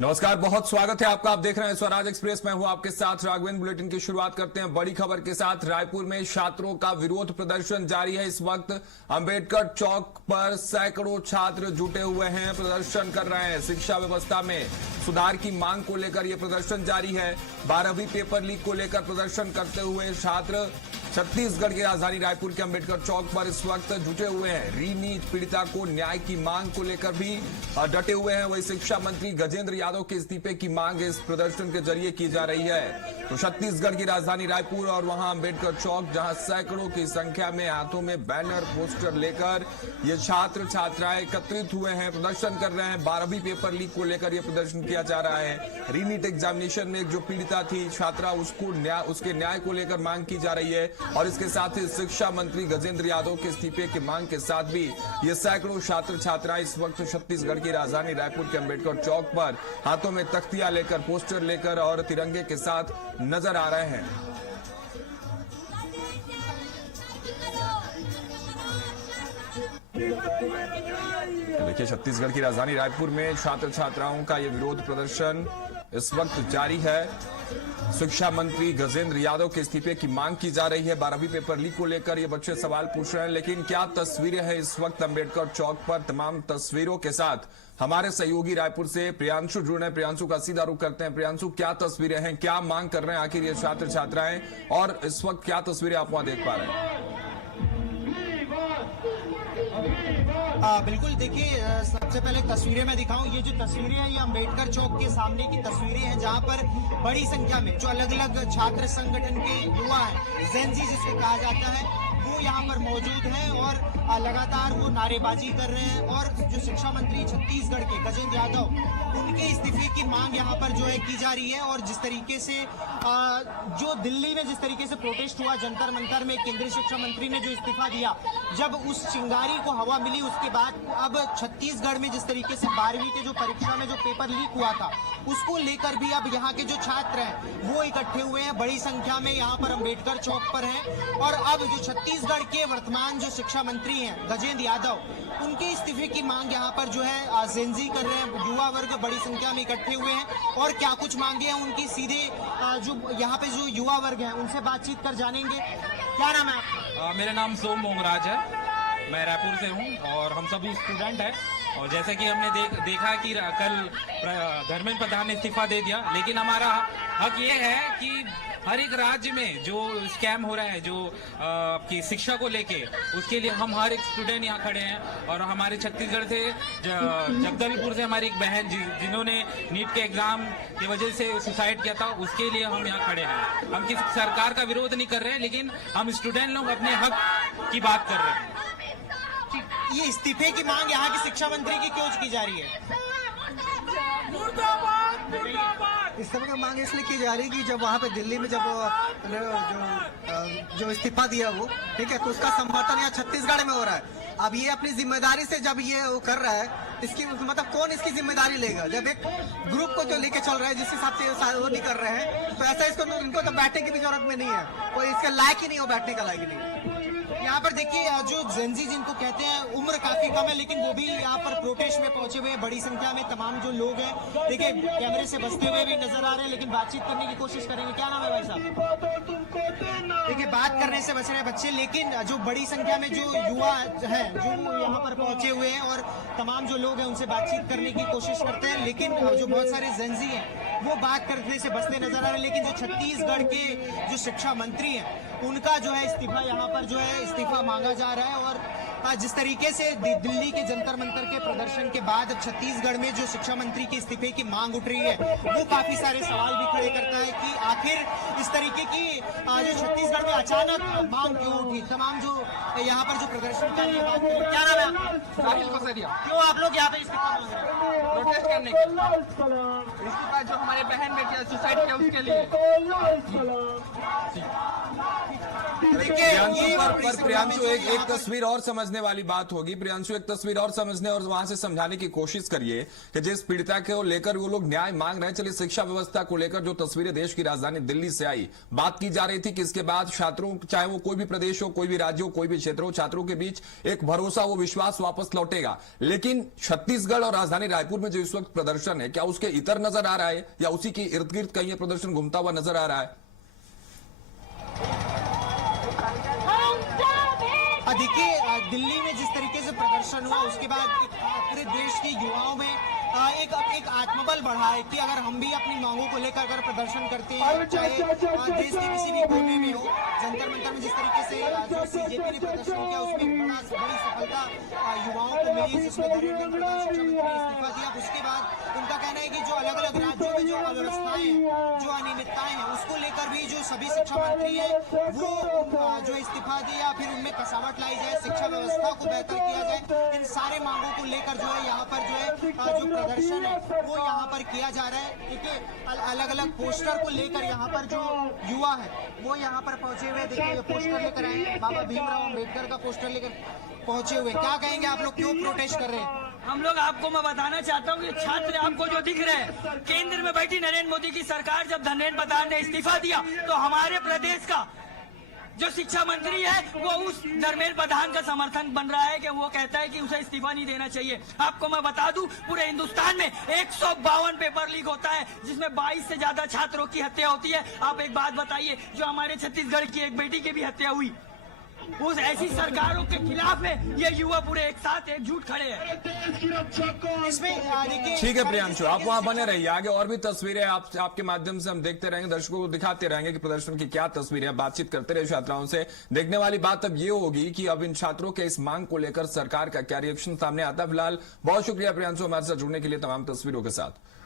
नमस्कार, बहुत स्वागत है आपका। आप देख रहे हैं स्वराज एक्सप्रेस। मैं हूं आपके साथ राघवेंद्र। बुलेटिन की शुरुआत करते हैं बड़ी खबर के साथ। रायपुर में छात्रों का विरोध प्रदर्शन जारी है। इस वक्त अंबेडकर चौक पर सैकड़ों छात्र जुटे हुए हैं, प्रदर्शन कर रहे हैं। शिक्षा व्यवस्था में सुधार की मांग को लेकर यह प्रदर्शन जारी है। 12वीं पेपर लीक को लेकर प्रदर्शन करते हुए छात्र छत्तीसगढ़ की राजधानी रायपुर के अंबेडकर चौक पर इस वक्त जुटे हुए हैं। रीनीट पीड़िता को न्याय की मांग को लेकर भी डटे हुए हैं। वही शिक्षा मंत्री गजेंद्र यादव के इस्तीफे की मांग इस प्रदर्शन के जरिए की जा रही है। तो छत्तीसगढ़ की राजधानी रायपुर और वहां अंबेडकर चौक, जहां सैकड़ों की संख्या में हाथों में बैनर पोस्टर लेकर ये छात्र छात्राएं एकत्रित हुए हैं, प्रदर्शन कर रहे हैं। 12वीं पेपर लीक को लेकर यह प्रदर्शन किया जा रहा है। रीनीट एग्जामिनेशन में जो पीड़िता थी छात्रा, उसके न्याय को लेकर मांग की जा रही है। और इसके साथ ही शिक्षा मंत्री गजेंद्र यादव के इस्तीफे की मांग के साथ भी ये सैकड़ों छात्र छात्राएं इस वक्त छत्तीसगढ़ की राजधानी रायपुर के अंबेडकर चौक पर हाथों में तख्तियां लेकर, पोस्टर लेकर और तिरंगे के साथ नजर आ रहे हैं। देखिए, छत्तीसगढ़ की राजधानी रायपुर में छात्र छात्राओं का यह विरोध प्रदर्शन इस वक्त जारी है। शिक्षा मंत्री गजेंद्र यादव के इस्तीफे की मांग की जा रही है। 12वीं पेपर लीक को लेकर ये बच्चे सवाल पूछ रहे हैं। लेकिन क्या तस्वीरें हैं इस वक्त अंबेडकर चौक पर? तमाम तस्वीरों के साथ हमारे सहयोगी रायपुर से प्रियांशु जुड़ रहे हैं। प्रियांशु का सीधा रुख करते हैं। प्रियांशु, क्या तस्वीरें हैं, क्या मांग कर रहे हैं आखिर ये छात्र छात्राएं, और इस वक्त क्या तस्वीरें आप वहां देख पा रहे हैं? बिल्कुल, देखिए, सबसे पहले तस्वीरें मैं दिखाऊं। ये जो तस्वीरें हैं ये अंबेडकर चौक के सामने की तस्वीरें हैं, जहां पर बड़ी संख्या में जो अलग अलग छात्र संगठन के युवा हैं, जेनजी जिसको कहा जाता है, वो यहाँ पर मौजूद हैं और लगातार वो नारेबाजी कर रहे हैं। और जो शिक्षा मंत्री छत्तीसगढ़ के गजेंद्र यादव, उनके इस्तीफे की मांग यहाँ पर जो है की जा रही है। और जिस तरीके से जो दिल्ली में जिस तरीके से प्रोटेस्ट हुआ जंतर मंतर में, केंद्रीय शिक्षा मंत्री ने जो इस्तीफा दिया, जब उस चिंगारी को हवा मिली, उसके बाद अब छत्तीसगढ़ में जिस तरीके से 12वीं के जो परीक्षा में जो पेपर लीक हुआ था, उसको लेकर भी अब यहाँ के जो छात्र हैं वो इकट्ठे हुए हैं, बड़ी संख्या में यहाँ पर अंबेडकर चौक पर हैं। और अब जो छत्तीसगढ़ के वर्तमान जो शिक्षा मंत्री हैं गजेंद्र यादव, उनके इस्तीफे की मांग यहाँ पर जो है जेनजी कर रहे हैं। युवा वर्ग बड़ी संख्या में इकट्ठे हुए हैं और क्या कुछ मांगे हैं उनकी, सीधे जो यहाँ पे जो युवा वर्ग हैं उनसे बातचीत कर जानेंगे। क्या नाम है आपका? मेरा नाम सोम मोंगराज है, मैं रायपुर से हूँ और हम सभी स्टूडेंट हैं। और जैसे कि हमने देखा कि कल धर्मेंद्र प्रधान ने इस्तीफा दे दिया, लेकिन हमारा हक ये है कि हर एक राज्य में जो स्कैम हो रहा है, जो आपकी शिक्षा को लेके, उसके लिए हम हर एक स्टूडेंट यहाँ खड़े हैं। और हमारे छत्तीसगढ़ से जगदलपुर से हमारी एक बहन जिन्होंने नीट के एग्जाम की वजह से सुसाइड किया था, उसके लिए हम यहाँ खड़े हैं। हम किसी सरकार का विरोध नहीं कर रहे हैं, लेकिन हम स्टूडेंट लोग अपने हक की बात कर रहे हैं। ये इस्तीफे की मांग यहाँ के शिक्षा मंत्री की क्यों की जा रही है? इस तरह की मांग इसलिए की जा रही है कि जब वहाँ पे दिल्ली में जब जो इस्तीफा दिया वो, ठीक है, तो उसका समर्थन यहाँ छत्तीसगढ़ में हो रहा है। अब ये अपनी जिम्मेदारी से जब ये वो कर रहा है, इसकी मतलब कौन इसकी जिम्मेदारी लेगा? जब एक ग्रुप को जो लेके चल रहा है, जिस हिसाब से वो नहीं कर रहे हैं, तो ऐसा इनको तो बैठने की भी जरूरत में नहीं है, कोई इसके लायक ही नहीं हो, बैठने का लायक ही नहीं। यहाँ पर देखिए, जो जेनजी जिनको कहते हैं, उम्र काफी कम है, लेकिन वो भी यहाँ पर प्रोटेस्ट में पहुंचे हुए हैं बड़ी संख्या में। तमाम जो लोग हैं, देखिए, कैमरे से बचते हुए भी नजर आ रहे हैं, लेकिन बातचीत करने की कोशिश करेंगे। क्या नाम है भाई साहब? देखिए, बात करने से बच रहे हैं बच्चे, लेकिन जो बड़ी संख्या में जो युवा हैं जो यहाँ पर पहुंचे हुए हैं और तमाम जो लोग हैं उनसे बातचीत करने की कोशिश करते हैं, लेकिन जो बहुत सारे जेनजी हैं वो बात करने से बचते नजर आ रहे हैं। लेकिन जो छत्तीसगढ़ के जो शिक्षा मंत्री हैं, उनका जो है इस्तीफा यहाँ पर जो है इस्तीफा मांगा जा रहा है। और जिस तरीके से दिल्ली के जंतर मंतर के प्रदर्शन के बाद छत्तीसगढ़ में जो शिक्षा मंत्री के इस्तीफे की मांग उठ रही है, वो काफी सारे सवाल भी खड़े करता है कि आखिर इस तरीके की जो छत्तीसगढ़ में अचानक मांग क्यों उठी। तमाम जो यहाँ पर जो प्रदर्शनकारी बात करें। क्या नाम है आपका? क्यों आप लोग यहाँ पे इस्तीफा मांग रहे हैं? प्रोटेस्ट करने के लिए, इस्तीफा जो हमारे बहन बेटी सुसाइड किया उसके लिए। देखिए प्रियांशु ये पर बड़ी संख्या प्रियांशु में जो एक यहाँ पर- तस्वीर और समझने वाली बात होगी। प्रियांशु एक तस्वीर और समझने और वहां से समझाने की कोशिश करिए कि जिस पीड़िता को लेकर वो लोग न्याय मांग रहे हैं। चलिए, शिक्षा व्यवस्था को लेकर जो तस्वीरें देश की राजधानी दिल्ली से आई, बात की जा रही थी कि इसके बाद छात्रों, चाहे वो कोई भी प्रदेश हो, कोई भी राज्य हो, कोई भी क्षेत्र हो, छात्रों के बीच एक भरोसा, वो विश्वास वापस लौटेगा। लेकिन छत्तीसगढ़ और राजधानी रायपुर में जो इस वक्त प्रदर्शन है, क्या उसके इतर नजर आ रहा है या उसी के इर्द गिर्द कहीं ये प्रदर्शन घूमता हुआ नजर आ रहा है? देखिए दिल्ली में जिस तरीके से प्रदर्शन हुआ उसके बाद पूरे देश के युवाओं में एक आत्मबल बढ़ा है कि अगर हम भी अपनी मांगों को लेकर अगर प्रदर्शन करते हैं, चाहे देश के किसी भी कोने में हो। जंतर मंतर में जिस तरीके से जो सीजेपी ने प्रदर्शन किया उसमें बड़ी सफलता युवाओं को मिली, जिसमें नरेंद्र प्रधान शिक्षा मंत्री ने इस्तीफा दिया। उसके बाद उनका कहना है कि जो अलग अलग राज्यों में जो अव्यवस्थाएं हैं, जो अनियमितताएं हैं, उसको लेकर भी जो सभी शिक्षा मंत्री है वो जो इस्तीफा दे या फिर उनमें कसावट लाई जाए, शिक्षा व्यवस्था को बेहतर किया जाए। इन सारे मांगों को लेकर जो है यहाँ पर जो है जो प्रदर्शन है वो यहाँ पर किया जा रहा है। देखिए अलग अलग पोस्टर को लेकर यहाँ पर जो युवा है वो यहाँ पर पहुंचे हुए, देखिए ये पोस्टर लेकर आए हैं, बाबा भीमराव अंबेडकर का पोस्टर लेकर पहुंचे हुए। क्या कहेंगे आप लोग, क्यों प्रोटेस्ट कर रहे हैं? हम लोग आपको मैं बताना चाहता हूँ कि छात्र आपको जो दिख रहे हैं, केंद्र में बैठी नरेंद्र मोदी की सरकार, जब धर्मेंद्र प्रधान ने इस्तीफा दिया तो हमारे प्रदेश का जो शिक्षा मंत्री है वो उस धर्मेंद्र प्रधान का समर्थन बन रहा है कि वो कहता है कि उसे इस्तीफा नहीं देना चाहिए। आपको मैं बता दूं, पूरे हिंदुस्तान में 152 पेपर लीक होता है, जिसमें 22 से ज्यादा छात्रों की हत्या होती है। आप एक बात बताइए, जो हमारे छत्तीसगढ़ की एक बेटी की भी हत्या हुई, उस ऐसी सरकारों के खिलाफ में ये युवा पूरे एक साथ एकजुट खड़े हैं। इसमें देखिए ठीक है प्रियांशु, आप वहां बने रहिए। आगे और भी तस्वीरें आपके माध्यम से हम देखते रहेंगे, दर्शकों को दिखाते रहेंगे कि प्रदर्शन की क्या तस्वीरें, बातचीत करते रहे छात्राओं से। देखने वाली बात अब ये होगी कि अब इन छात्रों के इस मांग को लेकर सरकार का क्या रिएक्शन सामने आता है। फिलहाल बहुत शुक्रिया प्रियांशु हमारे साथ जुड़ने के लिए तमाम तस्वीरों के साथ।